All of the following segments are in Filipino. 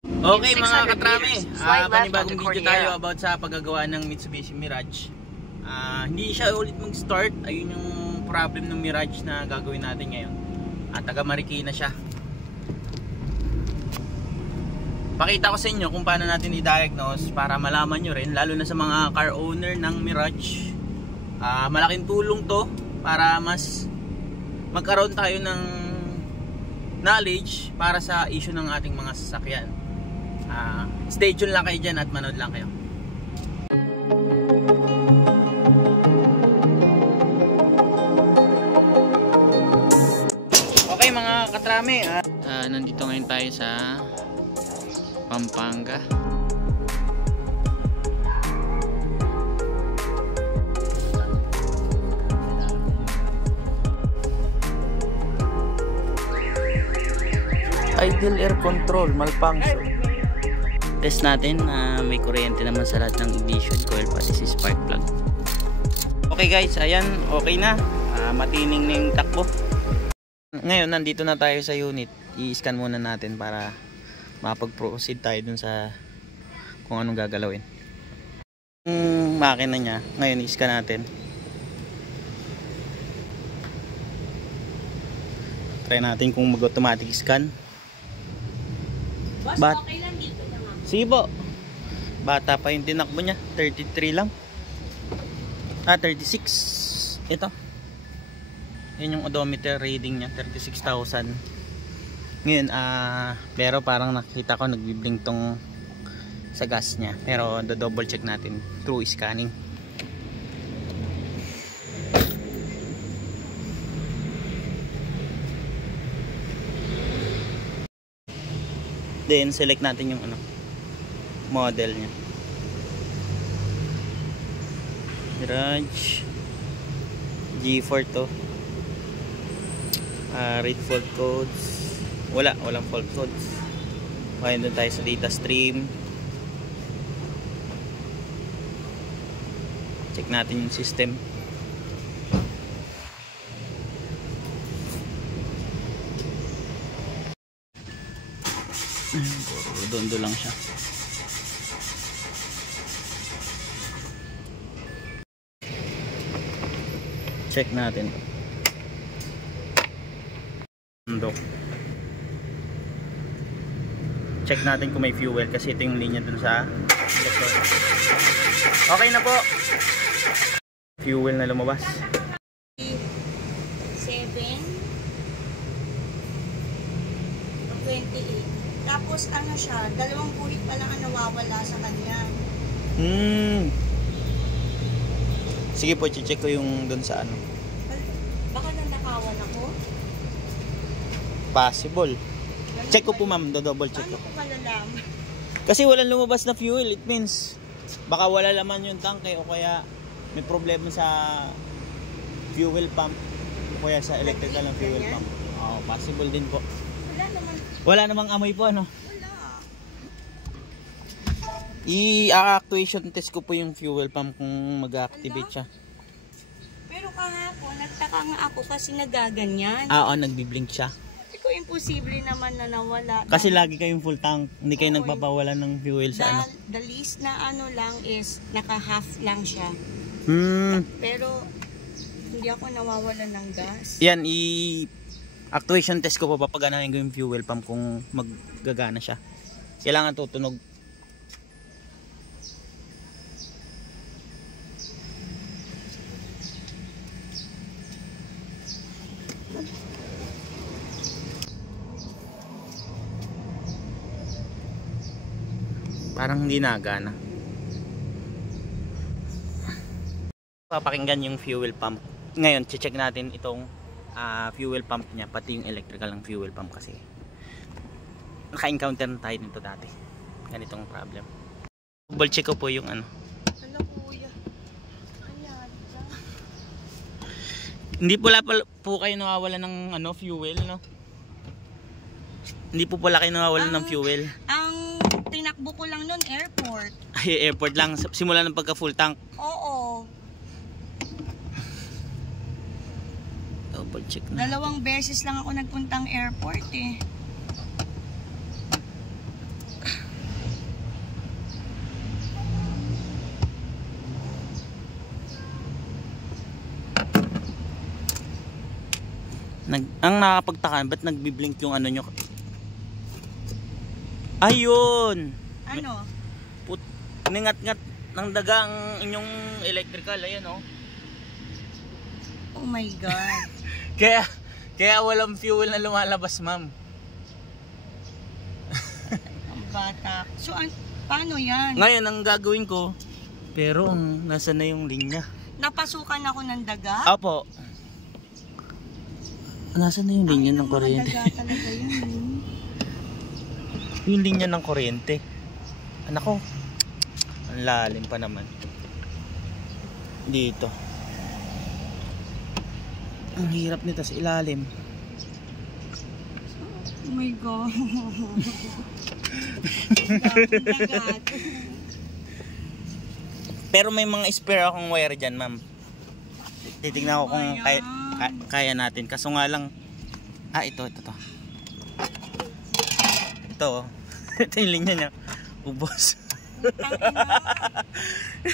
Okay mga katrami, panibagong video tayo about sa paggagawa ng Mitsubishi Mirage. Hindi siya ulit mag-start. Ayun yung problem ng Mirage na gagawin natin ngayon. Taga Marikina siya. Pakita ko sa inyo kung paano natin i-diagnose para malaman nyo rin, lalo na sa mga car owner ng Mirage. Malaking tulong to para mas magkaroon tayo ng knowledge para sa issue ng ating mga sasakyan. Stay tuned lang kayo dyan at manood lang kayo. Okay mga katrami, nandito ngayon tayo sa Pampanga. Idle air control malfunction. Test natin na may kuryente naman sa lahat ng ignition coil pati si spark plug. Okay guys, ayan, okay na. Matining na yung takbo. Ngayon nandito na tayo sa unit. I-scan muna natin para mapag-proceed tayo dun sa kung anong gagalawin. Yung makina niya, ngayon i-scan natin. Try natin kung mag-automatic scan. Boss, okay lang dito naman. Sige po. Bata pa yung tinakbo niya. 33 lang. 36. Ito. Yan yung odometer reading niya. 36,000. Ngayon, pero parang nakita ko nagbiblink tong sa gas niya. Pero double check natin through scanning. Then select natin yung model niya. Mirage G4 to. Read fault codes. Walang fault codes. Okay, doon tayo sa data stream. Check natin yung system. Doon lang siya. Check natin to. Check natin kung may fuel kasi ito yung linya dun sa electric. Okay na po. Fuel na lumabas. 7:28. Tapos ano siya, dalawang guhit pa lang ang nawawala sa kanya. Sige po, check ko yung doon sa ano. Baka nanakawan ako? Possible. Check ko po ma'am, double check ko. Paano ko malalaman? Kasi walang lumabas na fuel, it means baka wala laman yung tanke o kaya may problema sa fuel pump o kaya sa electrical ng fuel pump. Possible din po. Wala namang amoy po ano? Wala. I-actuation test ko po yung fuel pump kung mag-activate siya. Pero kahapon, nagtaka nga ako kasi nagaganyan. Oo, nagbiblink siya. Iko imposible naman na nawala. Kasi lagi kayong full tank, hindi kayo nagpapawala ng fuel sa ano. The least na ano lang is naka-half lang siya. Pero hindi ako nawawalan ng gas. Yan, actuation test ko po, papaganahin ko yung fuel pump kung maggagana siya. Kailangan tutunog. Parang hindi nagana. Papakinggan yung fuel pump. Ngayon, check natin itong fuel pump niya, pati yung electrical ng fuel pump kasi naka-encounter na tayo nito dati. Ganitong problem. Double check ko po yung ano. Ano kuya? Ayan. Hindi pala po kayo nawawala ng fuel, no? Hindi po pala kayo nawawala ng fuel. Ang tinakbo ko lang nun, airport. Ay, airport lang. Simula ng pagka full tank. Oo. Double check na. 2 beses lang ako nagpuntang airport eh. Ang nakakapagtaka, ba't nagbiblink yung ano nyo? Ayun! Ano? Ningat-ngat ng daga ang inyong electrical. Ayan oh. Oh my God. Kaya walang fuel na lumalabas, ma'am. Ang bata. So, paano yan? Ngayon, ang gagawin ko, pero nasa na yung linya? Napasukan ako ng daga? Apo. Nasa na yung linya ng kuryente? Daga talaga yun. Yung linya ng kuryente. Anak ko, ang lalim pa naman. Dito. Ang hirap nito sa ilalim. Oh my God. Dagat. Pero may mga spare akong wire dyan, ma'am. Titignan ko kung kaya natin. Kaso nga lang, ito. Ito, oh. Ito yung linya niya. Ubos. Oh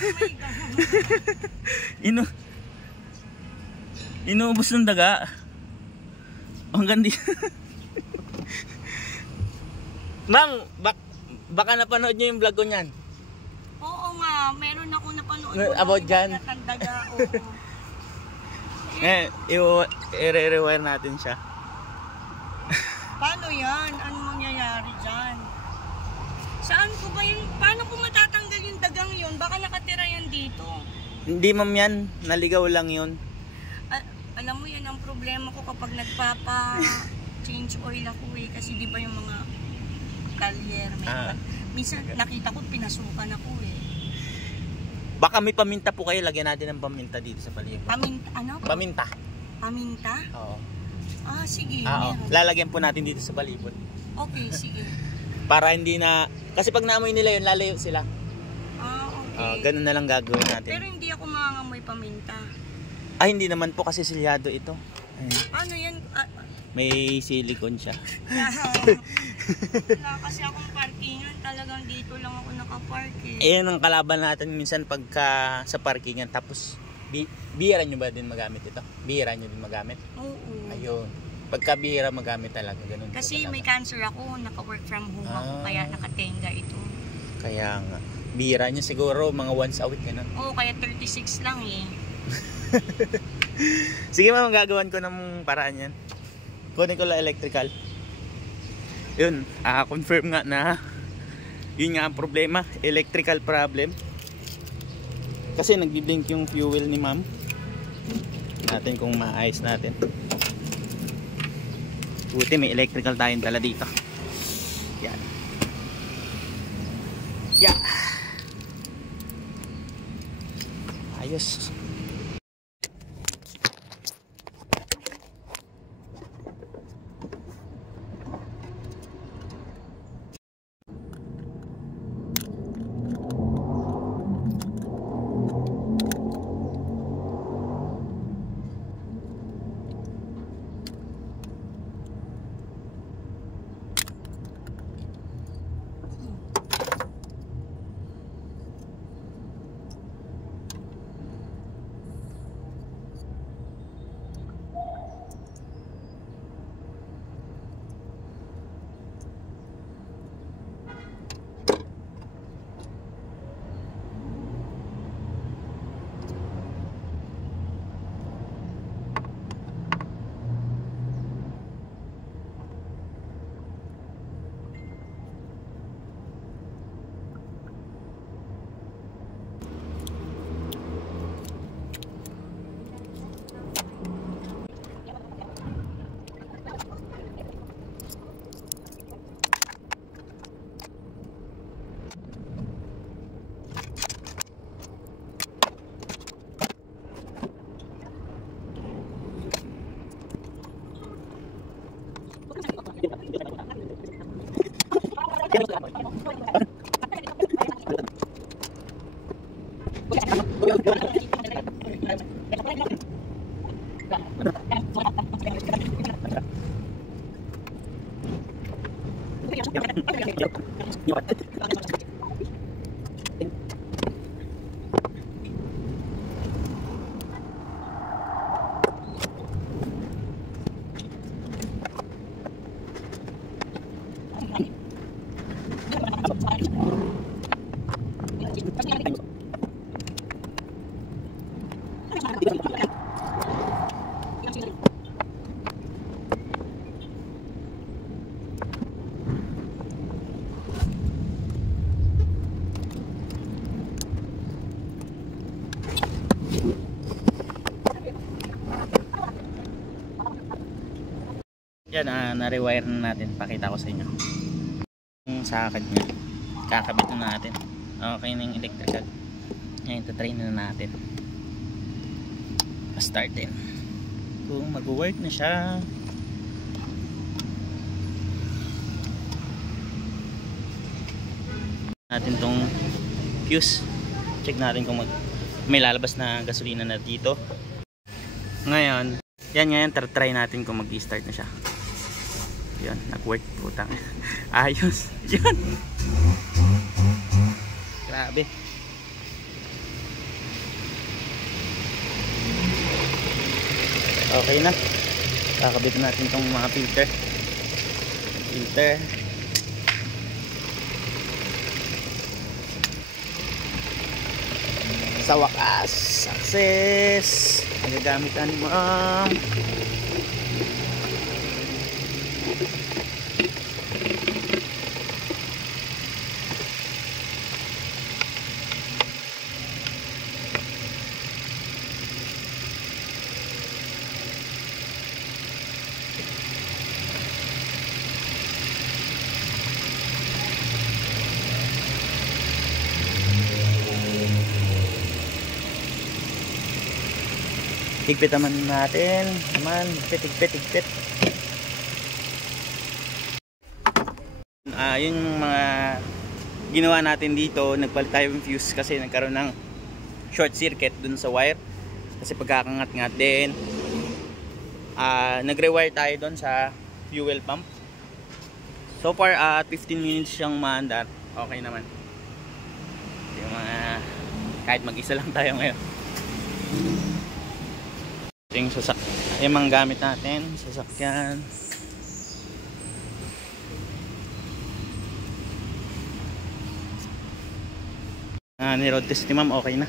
my God. Inuubos ng daga. Hanggang di. Ma'am, baka napanood niyo yung vlog ko niyan. Oo nga, meron ako napanood About dyan? Daga. I-re-rewire natin siya. Paano yan? Ano mangyayari dyan? Saan ko ba yun? Paano ko matatanggal yung dagang yun? Baka nakatira yan dito. Hindi, ma'am, yan. Naligaw lang yun. Alam mo yan ang problema ko kapag change oil ako eh. Kasi di ba yung mga talyer, minsan nakita ko pinasukan ako eh. Baka may paminta po kayo. Lagyan natin ng paminta dito sa palibot. Paminta? Ano? Paminta. Paminta? Oo. Sige. Lalagyan po natin dito sa palibot. Okay, sige. Para hindi na... Kasi pag naamoy nila yun, lalayo sila. Okay. Ganun na lang gagawin natin. Pero hindi ako mangangamoy paminta. Hindi naman po kasi silyado ito. Ano yan? May silicone siya. Wala kasi akong parkingan. Talagang dito lang ako nakapark eh. Ayan ang kalaban natin minsan pagka sa parkingan. Tapos, bihira nyo ba din magamit ito? Bihira nyo din magamit? Oo. Ayun. Pagka bihira magamit talaga. Ganun kasi talaga. May cancer ako. Naka-work from home ako. Kaya nakatenga ito. Kaya nga. Bihira nyo siguro mga once a week. Ganun. Oo, kaya 36 lang eh. Sige ma'am, gagawan ko ng paraan yan. Kunin ko lang electrical. Yun, confirm nga na yun nga ang problema, electrical problem. Kasi nagbi-blink yung fuel ni ma'am. Natin kung maayos natin. Buti may electrical tayong dala dito. Yan. Yeah. Ayos. na-rewire na natin. Pakita ko sa inyo yung socket nya, kakabit na natin. Okay na yung electrical. Ngayon tatry na natin, pa-startin kung mag-work na siya. Natin tong fuse, check natin kung may lalabas na gasolina na dito. Ngayon try natin kung mag-i-start na siya. Yun, nag-work, putang ayos. Yun, grabe. Okay na, kakabit natin tong mga filter. Sa wakas, success! Nagagamitan mo. Higpit naman natin. Higpit. Yung mga ginawa natin dito, nagpalit tayo ng fuse kasi nagkaroon ng short circuit dun sa wire. Kasi pagkakangat-ngat din. Nag-rewire tayo dun sa fuel pump. So far, 15 minutes siyang maandar. Okay naman. Yung kahit mag-isa lang tayo ngayon. Yung yung mga gamit natin, sasakyan. Ni road test ni ma'am, okay na.